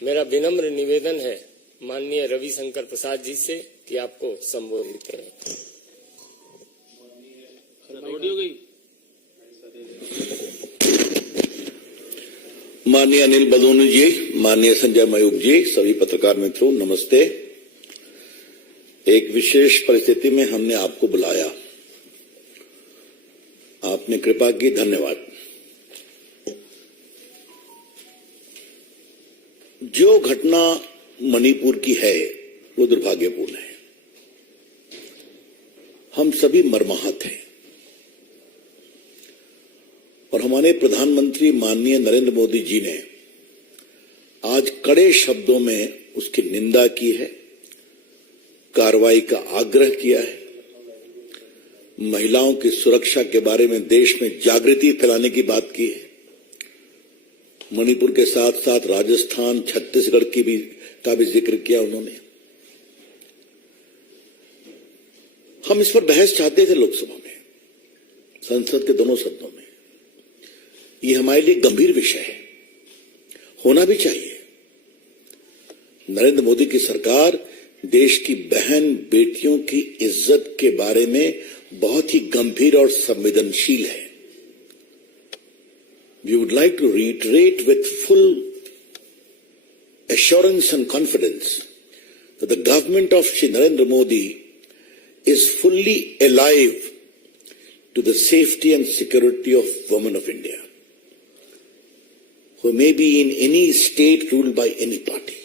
मेरा विनम्र निवेदन है माननीय रविशंकर प्रसाद जी से कि आपको संबोधित करें। माननीय अनिल बलूनी जी, माननीय संजय मयूख जी, सभी पत्रकार मित्रों, नमस्ते। एक विशेष परिस्थिति में हमने आपको बुलाया, आपने कृपा की, धन्यवाद। जो घटना मणिपुर की है वो दुर्भाग्यपूर्ण है। हम सभी मर्माहत हैं और हमारे प्रधानमंत्री माननीय नरेंद्र मोदी जी ने आज कड़े शब्दों में उसकी निंदा की है, कार्रवाई का आग्रह किया है, महिलाओं की सुरक्षा के बारे में देश में जागृति फैलाने की बात की है। मणिपुर के साथ साथ राजस्थान, छत्तीसगढ़ का भी जिक्र किया उन्होंने। हम इस पर बहस चाहते थे लोकसभा में, संसद के दोनों सदनों में। ये हमारे लिए गंभीर विषय है, होना भी चाहिए। नरेंद्र मोदी की सरकार देश की बहन बेटियों की इज्जत के बारे में बहुत ही गंभीर और संवेदनशील है। We would like to reiterate with full assurance and confidence that the government of Shri Narendra Modi is fully alive to the safety and security of women of India, who may be in any state ruled by any party.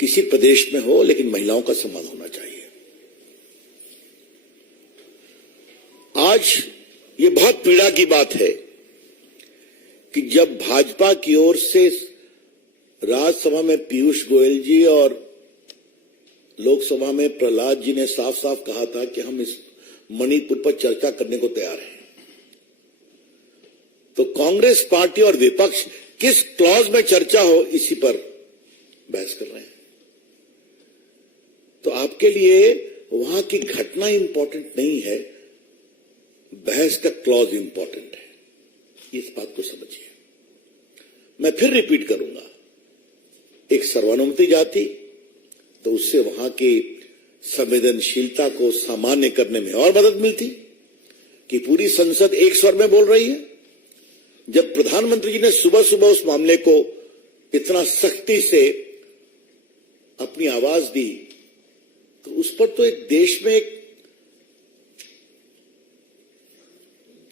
किसी प्रदेश में हो, लेकिन महिलाओं का सम्मान होना चाहिए। आज ये बहुत पीड़ा की बात है कि जब भाजपा की ओर से राज्यसभा में पीयूष गोयल जी और लोकसभा में प्रहलाद जी ने साफ साफ कहा था कि हम इस मणिपुर पर चर्चा करने को तैयार हैं, तो कांग्रेस पार्टी और विपक्ष किस क्लॉज में चर्चा हो इसी पर बहस कर रहे हैं। तो आपके लिए वहां की घटना इंपॉर्टेंट नहीं है, बहस का क्लॉज इंपॉर्टेंट है। इस बात को समझिए। मैं फिर रिपीट करूंगा, एक सर्वानुमति जाति तो उससे वहां की संवेदनशीलता को सामान्य करने में और मदद मिलती कि पूरी संसद एक स्वर में बोल रही है। जब प्रधानमंत्री जी ने सुबह सुबह उस मामले को इतना सख्ती से अपनी आवाज दी, तो उस पर तो एक देश में एक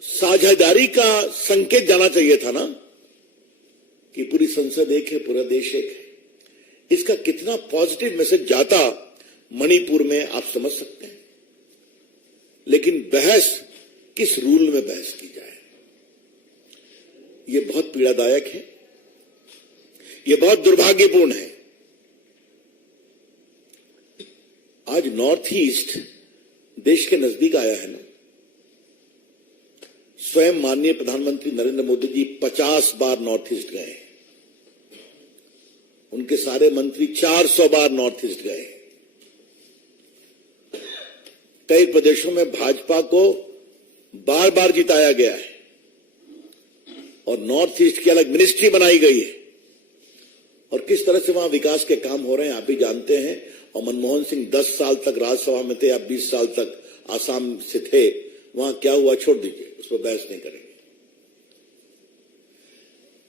साझेदारी का संकेत जाना चाहिए था ना, कि पूरी संसद एक है, पूरा देश एक है। इसका कितना पॉजिटिव मैसेज जाता मणिपुर में, आप समझ सकते हैं। लेकिन बहस किस रूल में बहस की जाए, यह बहुत पीड़ादायक है, यह बहुत दुर्भाग्यपूर्ण है। आज नॉर्थ ईस्ट देश के नजदीक आया है ना। स्वयं माननीय प्रधानमंत्री नरेंद्र मोदी जी 50 बार नॉर्थ ईस्ट गए, उनके सारे मंत्री 400 बार नॉर्थ ईस्ट गए। कई प्रदेशों में भाजपा को बार बार जिताया गया है और नॉर्थ ईस्ट की अलग मिनिस्ट्री बनाई गई है, और किस तरह से वहां विकास के काम हो रहे हैं आप भी जानते हैं। और मनमोहन सिंह 10 साल तक राज्यसभा में थे, या 20 साल तक आसाम से थे, वहां क्या हुआ छोड़ दीजिए, उस पर बहस नहीं करेंगे।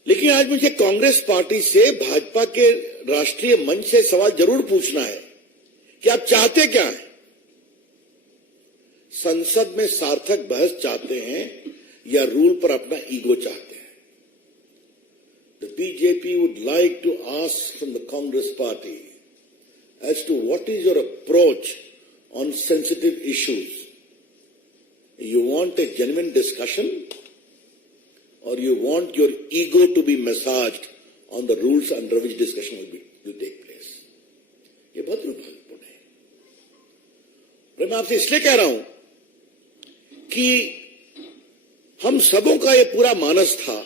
लेकिन आज मुझे कांग्रेस पार्टी से, भाजपा के राष्ट्रीय मंच से सवाल जरूर पूछना है कि आप चाहते क्या हैं? संसद में सार्थक बहस चाहते हैं या रूल पर अपना ईगो चाहते हैं? The BJP would like to ask from the Congress party as to what is your approach on sensitive issues. You want a genuine discussion, or you want your ego to be massaged on the rules under which discussion will take place? ये बहुत दुर्भाग्यपूर्ण है। मैं आपसे इसलिए कह रहा हूं कि हम सबों का ये पूरा मानस था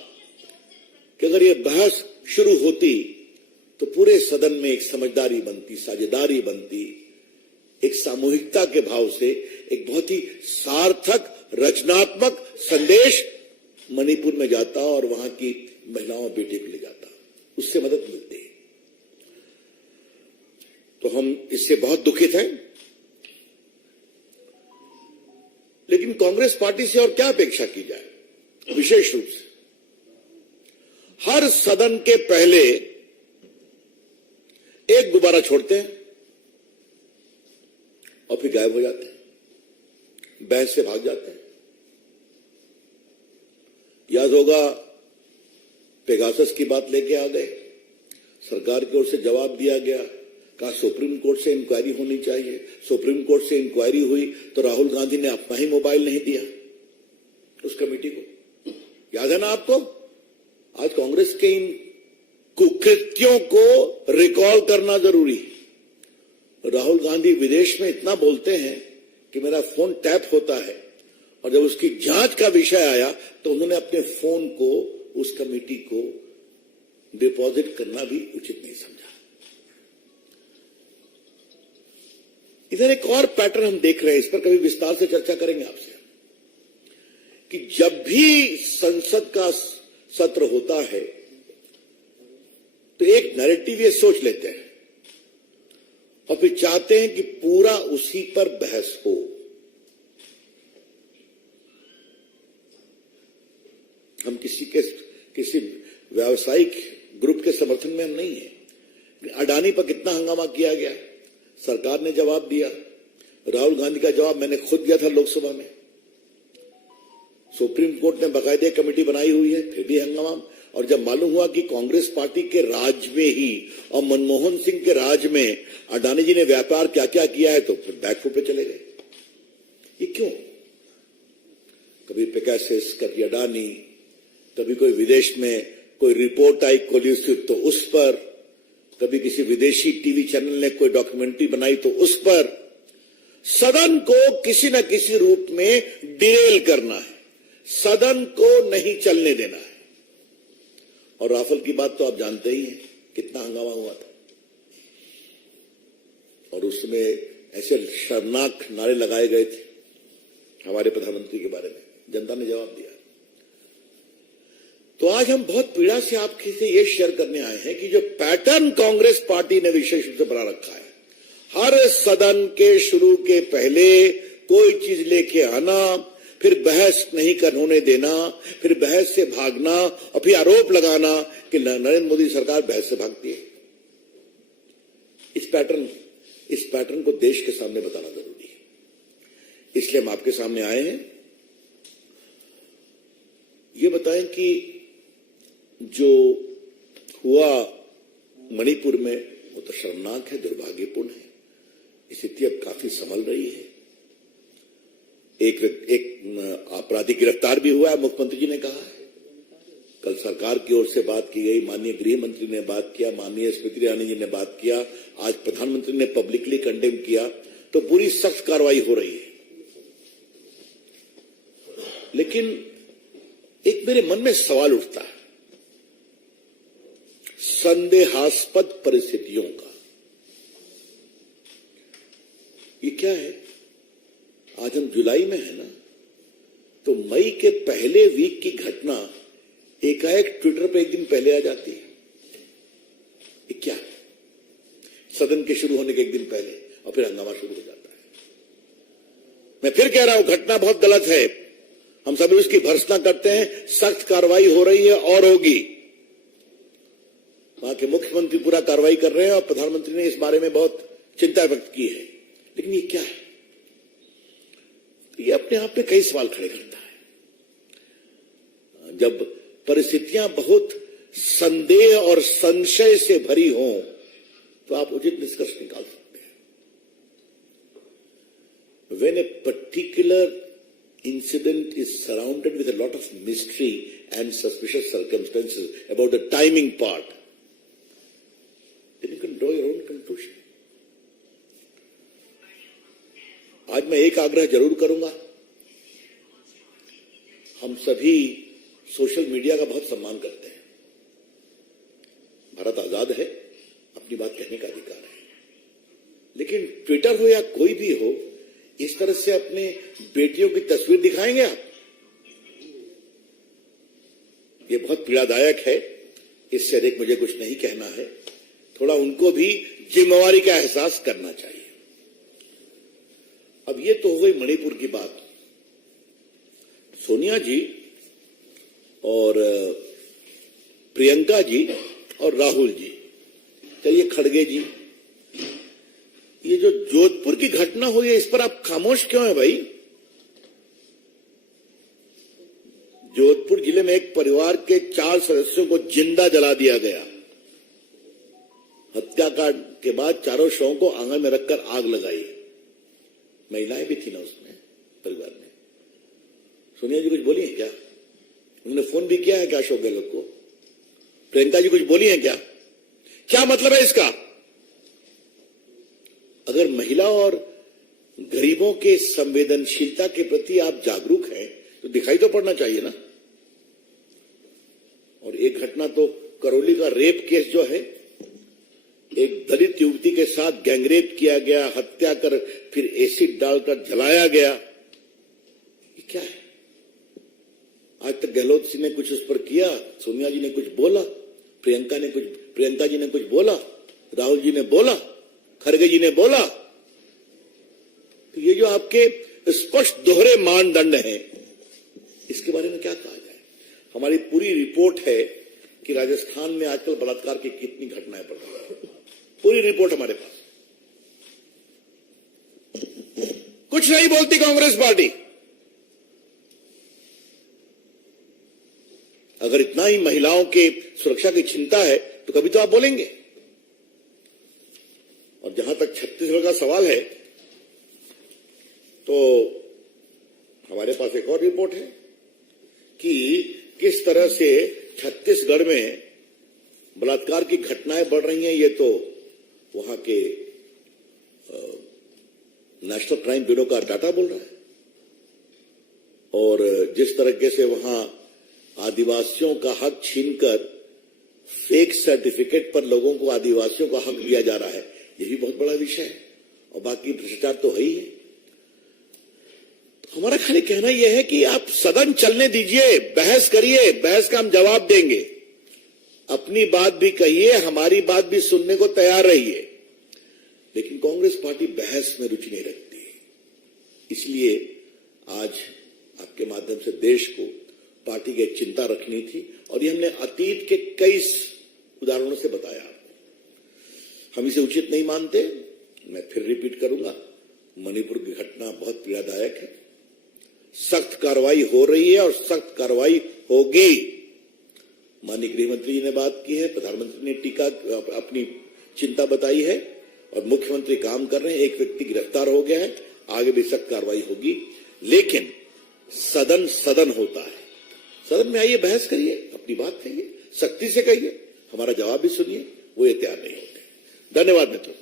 कि अगर ये बहस शुरू होती तो पूरे सदन में एक समझदारी बनती, साझेदारी बनती, एक सामूहिकता के भाव से एक बहुत ही सार्थक रचनात्मक संदेश मणिपुर में जाता और वहां की महिलाओं बेटे को ले जाता, उससे मदद मिलती है। हम इससे बहुत दुखित हैं। लेकिन कांग्रेस पार्टी से और क्या अपेक्षा की जाए? विशेष रूप से हर सदन के पहले एक गुब्बारा छोड़ते हैं और फिर गायब हो जाते हैं, बहस से भाग जाते हैं। याद होगा, पेगासस की बात लेके आ गए, सरकार की ओर से जवाब दिया गया, कहा सुप्रीम कोर्ट से इंक्वायरी होनी चाहिए। सुप्रीम कोर्ट से इंक्वायरी हुई तो राहुल गांधी ने अपना ही मोबाइल नहीं दिया उस कमेटी को। याद है ना आपको? आज कांग्रेस के इन कुकृत्यों को रिकॉल करना जरूरी है। राहुल गांधी विदेश में इतना बोलते हैं कि मेरा फोन टैप होता है, और जब उसकी जांच का विषय आया तो उन्होंने अपने फोन को उस कमेटी को डिपॉजिट करना भी उचित नहीं समझा। इधर एक और पैटर्न हम देख रहे हैं, इस पर कभी विस्तार से चर्चा करेंगे आपसे, कि जब भी संसद का सत्र होता है तो एक नैरेटिव ये सोच लेते हैं और फिर चाहते हैं कि पूरा उसी पर बहस हो। हम किसी व्यावसायिक ग्रुप के समर्थन में हम नहीं है। अडानी पर कितना हंगामा किया गया, सरकार ने जवाब दिया। राहुल गांधी का जवाब मैंने खुद दिया था लोकसभा में। सुप्रीम कोर्ट ने बाकायदे कमेटी बनाई हुई है, फिर भी हंगामा। और जब मालूम हुआ कि कांग्रेस पार्टी के राज में ही और मनमोहन सिंह के राज में अडानी जी ने व्यापार क्या क्या किया है, तो फिर बैकफुट पे चले गए। ये क्यों? कभी पेगासस, कभी अडानी, कभी कोई विदेश में कोई रिपोर्ट आई कोलिसिव तो उस पर, कभी किसी विदेशी टीवी चैनल ने कोई डॉक्यूमेंट्री बनाई तो उस पर। सदन को किसी न किसी रूप में डिरेल करना है, सदन को नहीं चलने देना है। और राफेल की बात तो आप जानते ही हैं, कितना हंगामा हुआ था, और उसमें ऐसे शर्मनाक नारे लगाए गए थे हमारे प्रधानमंत्री के बारे में। जनता ने जवाब दिया। तो आज हम बहुत पीड़ा से आपके से ये शेयर करने आए हैं कि जो पैटर्न कांग्रेस पार्टी ने विशेष रूप से बना रखा है, हर सदन के शुरू के पहले कोई चीज लेके आना, फिर बहस नहीं होने देना, फिर बहस से भागना, और फिर आरोप लगाना कि नरेंद्र मोदी सरकार बहस से भागती है। इस पैटर्न को देश के सामने बताना जरूरी है। इसलिए हम आपके सामने आए हैं, ये बताएं कि जो हुआ मणिपुर में वो तो शर्मनाक है, दुर्भाग्यपूर्ण है। स्थिति अब काफी संभल रही है। एक अपराधी गिरफ्तार भी हुआ है, मुख्यमंत्री जी ने कहा है। कल सरकार की ओर से बात की गई, माननीय गृह मंत्री ने बात किया, माननीय स्मृति ईरानी जी ने बात किया, आज प्रधानमंत्री ने पब्लिकली कंडेम किया, तो पूरी सख्त कार्रवाई हो रही है। लेकिन एक मेरे मन में सवाल उठता है संदेहास्पद परिस्थितियों का। ये क्या है? आज हम जुलाई में है ना, तो मई के पहले वीक की घटना एकाएक ट्विटर पे एक दिन पहले आ जाती है। ये क्या है? सदन के शुरू होने के एक दिन पहले, और फिर हंगामा शुरू हो जाता है। मैं फिर कह रहा हूं, घटना बहुत गलत है, हम सब उसकी भर्त्सना करते हैं। सख्त कार्रवाई हो रही है और होगी। वहां के मुख्यमंत्री पूरा कार्रवाई कर रहे हैं और प्रधानमंत्री ने इस बारे में बहुत चिंता व्यक्त की है। लेकिन ये क्या है? ये अपने आप में कई सवाल खड़े करता है। जब परिस्थितियां बहुत संदेह और संशय से भरी हों तो आप उचित निष्कर्ष निकाल सकते हैं। When a particular incident is surrounded with a lot of mystery and suspicious circumstances about the timing part, then you can draw your own conclusion. आज मैं एक आग्रह जरूर करूंगा। हम सभी सोशल मीडिया का बहुत सम्मान करते हैं। भारत आजाद है, अपनी बात कहने का अधिकार है। लेकिन ट्विटर हो या कोई भी हो, इस तरह से अपने बेटियों की तस्वीर दिखाएंगे आप? ये बहुत पीड़ादायक है। इससे अधिक मुझे कुछ नहीं कहना है। थोड़ा उनको भी जिम्मेवारी का एहसास करना चाहिए। अब ये तो हो गई मणिपुर की बात। सोनिया जी और प्रियंका जी और राहुल जी, चलिए खड़गे जी, ये जो जोधपुर की घटना हुई है इस पर आप खामोश क्यों है भाई? जोधपुर जिले में एक परिवार के 4 सदस्यों को जिंदा जला दिया गया। हत्याकांड के बाद चारों शवों को आंगन में रखकर आग लगाई। महिलाएं भी थी ना उसमें, परिवार में। सोनिया जी कुछ बोली है क्या? उन्होंने फोन भी किया है क्या अशोक गहलोत को? प्रियंका जी कुछ बोली है क्या? क्या मतलब है इसका? अगर महिला और गरीबों के संवेदनशीलता के प्रति आप जागरूक हैं तो दिखाई तो पड़ना चाहिए ना। और एक घटना तो करौली का रेप केस जो है, एक दलित युवती के साथ गैंगरेप किया गया, हत्या कर फिर एसिड डालकर जलाया गया, ये क्या है? आज तक गहलोत जी ने कुछ उस पर किया? सोनिया जी ने कुछ बोला? प्रियंका जी ने कुछ बोला? राहुल जी ने बोला? खड़गे जी ने बोला? तो ये जो आपके स्पष्ट दोहरे मानदंड हैं, इसके बारे में क्या कहा जाए? हमारी पूरी रिपोर्ट है कि राजस्थान में आजकल बलात्कार की कितनी घटनाएं बढ़ रही हैं। पूरी रिपोर्ट हमारे पास। कुछ नहीं बोलती कांग्रेस पार्टी। अगर इतना ही महिलाओं के सुरक्षा की चिंता है तो कभी तो आप बोलेंगे। और जहां तक छत्तीसगढ़ का सवाल है तो हमारे पास एक और रिपोर्ट है कि किस तरह से छत्तीसगढ़ में बलात्कार की घटनाएं बढ़ रही हैं। ये तो वहां के नेशनल क्राइम ब्यूरो का डाटा बोल रहा है। और जिस तरीके से वहां आदिवासियों का हक छीनकर फेक सर्टिफिकेट पर लोगों को आदिवासियों का हक दिया जा रहा है, ये भी बहुत बड़ा विषय है। और बाकी भ्रष्टाचार तो है ही है। तो हमारा खाली कहना यह है कि आप सदन चलने दीजिए, बहस करिए, बहस का हम जवाब देंगे। अपनी बात भी कहिए, हमारी बात भी सुनने को तैयार रहिए। लेकिन कांग्रेस पार्टी बहस में रुचि नहीं रखती। इसलिए आज आपके माध्यम से देश को पार्टी की चिंता रखनी थी और ये हमने अतीत के कई उदाहरणों से बताया। हम इसे उचित नहीं मानते। मैं फिर रिपीट करूंगा, मणिपुर की घटना बहुत पीड़ादायक है। सख्त कार्रवाई हो रही है और सख्त कार्रवाई होगी। माननीय गृह मंत्री जी ने बात की है, प्रधानमंत्री ने टीका अपनी चिंता बताई है और मुख्यमंत्री काम कर रहे हैं। एक व्यक्ति गिरफ्तार हो गया है, आगे भी सख्त कार्रवाई होगी। लेकिन सदन होता है, सदन में आइए, बहस करिए, अपनी बात कहिए, सख्ती से कहिए, हमारा जवाब भी सुनिए। वो ये तैयार नहीं होते। धन्यवाद मित्रों।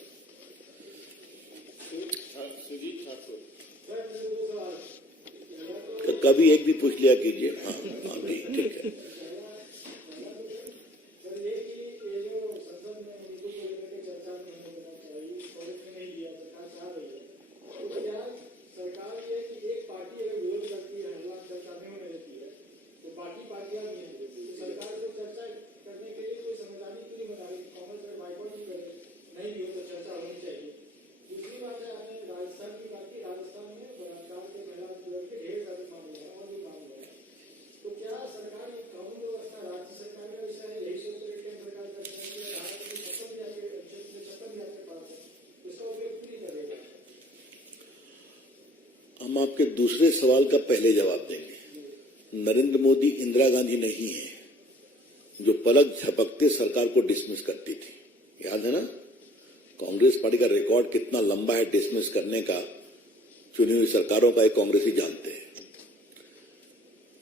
कभी एक भी पूछ लिया कीजिए। हाँ ठीक है। हम आपके दूसरे सवाल का पहले जवाब देंगे। नरेंद्र मोदी इंदिरा गांधी नहीं है जो पलक झपकते सरकार को डिसमिस करती थी। याद है ना? कांग्रेस पार्टी का रिकॉर्ड कितना लंबा है डिसमिस करने का, चुनी हुई सरकारों का, एक कांग्रेसी जानते हैं।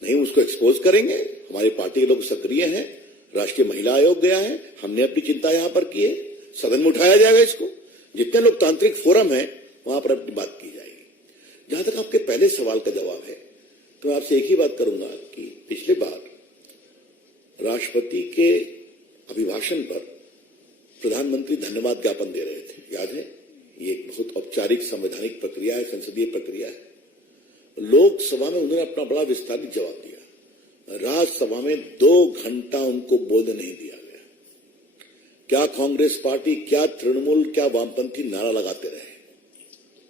नहीं, उसको एक्सपोज करेंगे। हमारी पार्टी के लोग सक्रिय हैं, राष्ट्रीय महिला आयोग गया है, हमने अपनी चिंता यहां पर की है, सदन में उठाया जाएगा इसको। जितने लोकतांत्रिक फोरम है वहां पर अपनी बात की जाएगी। जहां तक आपके पहले सवाल का जवाब है तो मैं आपसे एक ही बात करूंगा कि पिछली बार राष्ट्रपति के अभिभाषण पर प्रधानमंत्री धन्यवाद ज्ञापन दे रहे थे, याद है? ये एक बहुत औपचारिक संवैधानिक प्रक्रिया है, संसदीय प्रक्रिया है। लोकसभा में उन्होंने अपना बड़ा विस्तारित जवाब दिया। राज्यसभा में 2 घंटा उनको बोलने नहीं दिया गया। क्या कांग्रेस पार्टी, क्या तृणमूल, क्या वामपंथी नारा लगाते रहे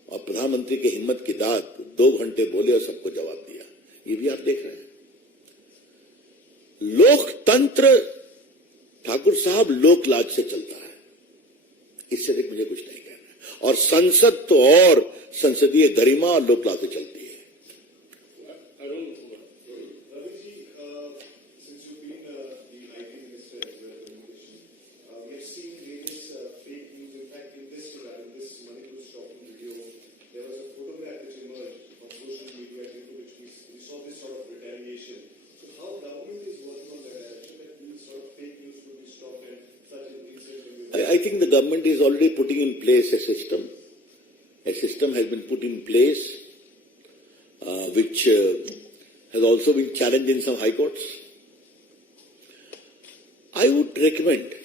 और प्रधानमंत्री की हिम्मत की दाद 2 घंटे बोले और सबको जवाब दिया। ये भी आप देख रहे हैं। लोकतंत्र ठाकुर साहब लोकलाज से चलता है, इससे अधिक मुझे कुछ नहीं कहना। और संसद तो और संसदीय गरिमा और लोकलाज से चलती है। I think the government is already putting in place a system. A system has been put in place, which has also been challenged in some high courts. I would recommend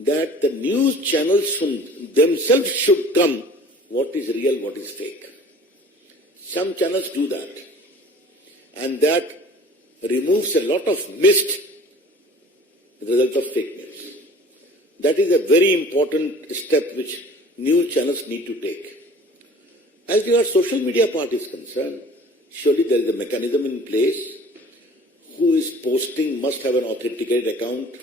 that the news channels themselves should come what is real, what is fake. Some channels do that, and that removes a lot of mist as a result of fake news. That is a very important step which news channels need to take. As far as social media part is concerned, surely there is a mechanism in place. Who is posting must have an authenticated account.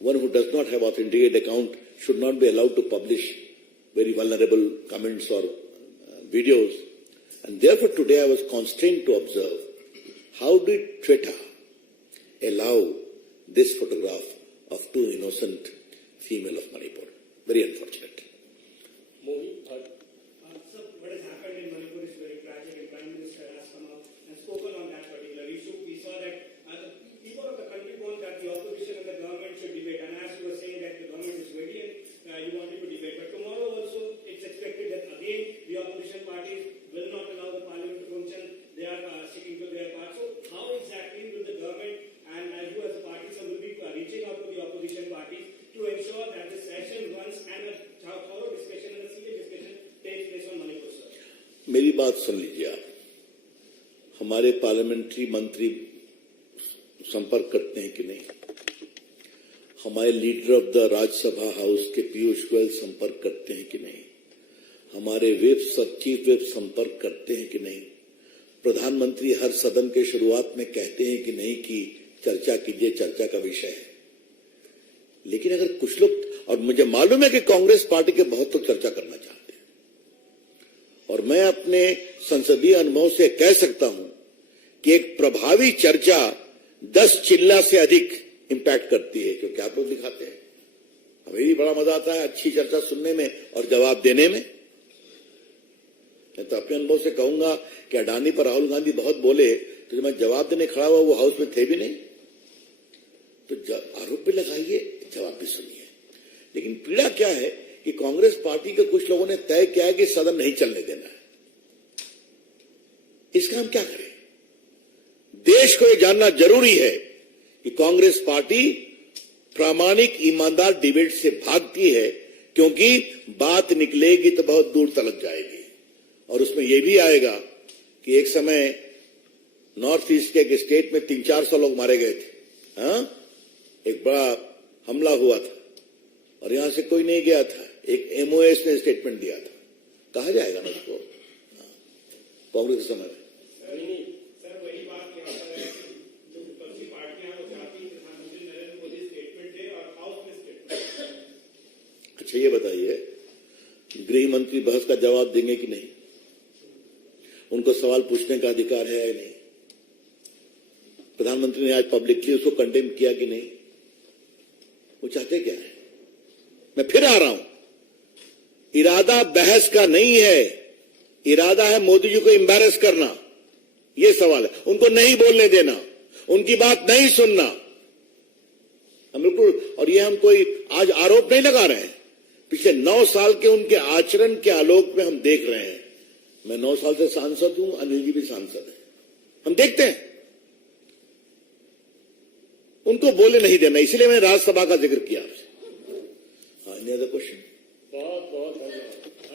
One who does not have authenticated account should not be allowed to publish very vulnerable comments or videos. And therefore today I was constrained to observe how did Twitter allow this photograph of 2 innocent female of Manipur. Very unfortunate. Sir, what has happened in Manipur is very tragic, and Prime Minister has come out and spoken on that particular issue. We saw that the people of the country want that the opposition and the government should debate. And as you were saying that the government is ready and you wanted to debate. But tomorrow also it's expected that again the opposition parties will not allow the parliament to function. They are sticking to their part. So how exactly will the government and you as a party will be reaching out to the opposition parties to ensure that the session runs and a thorough discussion and a serious discussion takes place on Manipur, sir? मेरी बात सुन लीजिए आप। हमारे parliamentary मंत्री संपर्क करते हैं कि नहीं? हमारे leader of the Rajya Sabha house के पीयूष गोयल संपर्क करते हैं कि नहीं? हमारे व्हिप सब चीफ व्हिप संपर्क करते हैं कि नहीं? प्रधानमंत्री हर सदन के शुरुआत में कहते हैं कि नहीं कि चर्चा कीजिए, चर्चा का विषय है। लेकिन अगर कुछ लोग, और मुझे मालूम है कि कांग्रेस पार्टी के बहुत लोग चर्चा करना चाहते हैं, और मैं अपने संसदीय अनुभव से कह सकता हूं कि एक प्रभावी चर्चा 10 चिल्ला से अधिक इंपैक्ट करती है, क्योंकि आप लोग दिखाते हैं। हमें भी बड़ा मजा आता है अच्छी चर्चा सुनने में और जवाब देने में। मैं तो अपने अनुभव से कहूंगा कि अडानी पर राहुल गांधी बहुत बोले, तो जब मैं जवाब देने खड़ा हुआ वो हाउस में थे भी नहीं। तो आरोप भी लगाइए, जवाब भी सुनिए। लेकिन पीड़ा क्या है कि कांग्रेस पार्टी के कुछ लोगों ने तय किया है कि सदन नहीं चलने देना है। इसका हम क्या करें? देश को यह जानना जरूरी है कि कांग्रेस पार्टी प्रामाणिक ईमानदार डिबेट से भागती है, क्योंकि बात निकलेगी तो बहुत दूर तलक जाएगी। और उसमें यह भी आएगा कि एक समय नॉर्थ ईस्ट के एक स्टेट में 300-400 लोग मारे गए थे। हाँ, एक बड़ा हमला हुआ था और यहां से कोई नहीं गया था। एक एमओएस ने स्टेटमेंट दिया था। कहा जाएगा ना उसको? कांग्रेस के समय में सर वही बात क्या है, जो विपक्षी पार्टियां वो चाहती हैं प्रधानमंत्री नरेंद्र मोदी स्टेटमेंट दे और हाउस में स्टेटमेंट। अच्छा, ये बताइए, गृह मंत्री बहस का जवाब देंगे कि नहीं? उनको सवाल पूछने का अधिकार है या नहीं? प्रधानमंत्री ने आज पब्लिकली उसको कंडेम किया कि नहीं? वो चाहते क्या है? मैं फिर आ रहा हूं, इरादा बहस का नहीं है, इरादा है मोदी जी को एम्बैरेस करना। ये सवाल है। उनको नहीं बोलने देना, उनकी बात नहीं सुनना। हम बिल्कुल, और ये हम कोई आज आरोप नहीं लगा रहे हैं, पिछले 9 साल के उनके आचरण के आलोक में हम देख रहे हैं। मैं 9 साल से सांसद हूं, अनिल जी भी सांसद है, हम देखते हैं। उनको बोले नहीं देना, इसलिए मैंने राज्यसभा का जिक्र किया आपसे। हाँ, एनी अदर क्वेश्चन? बहुत बहुत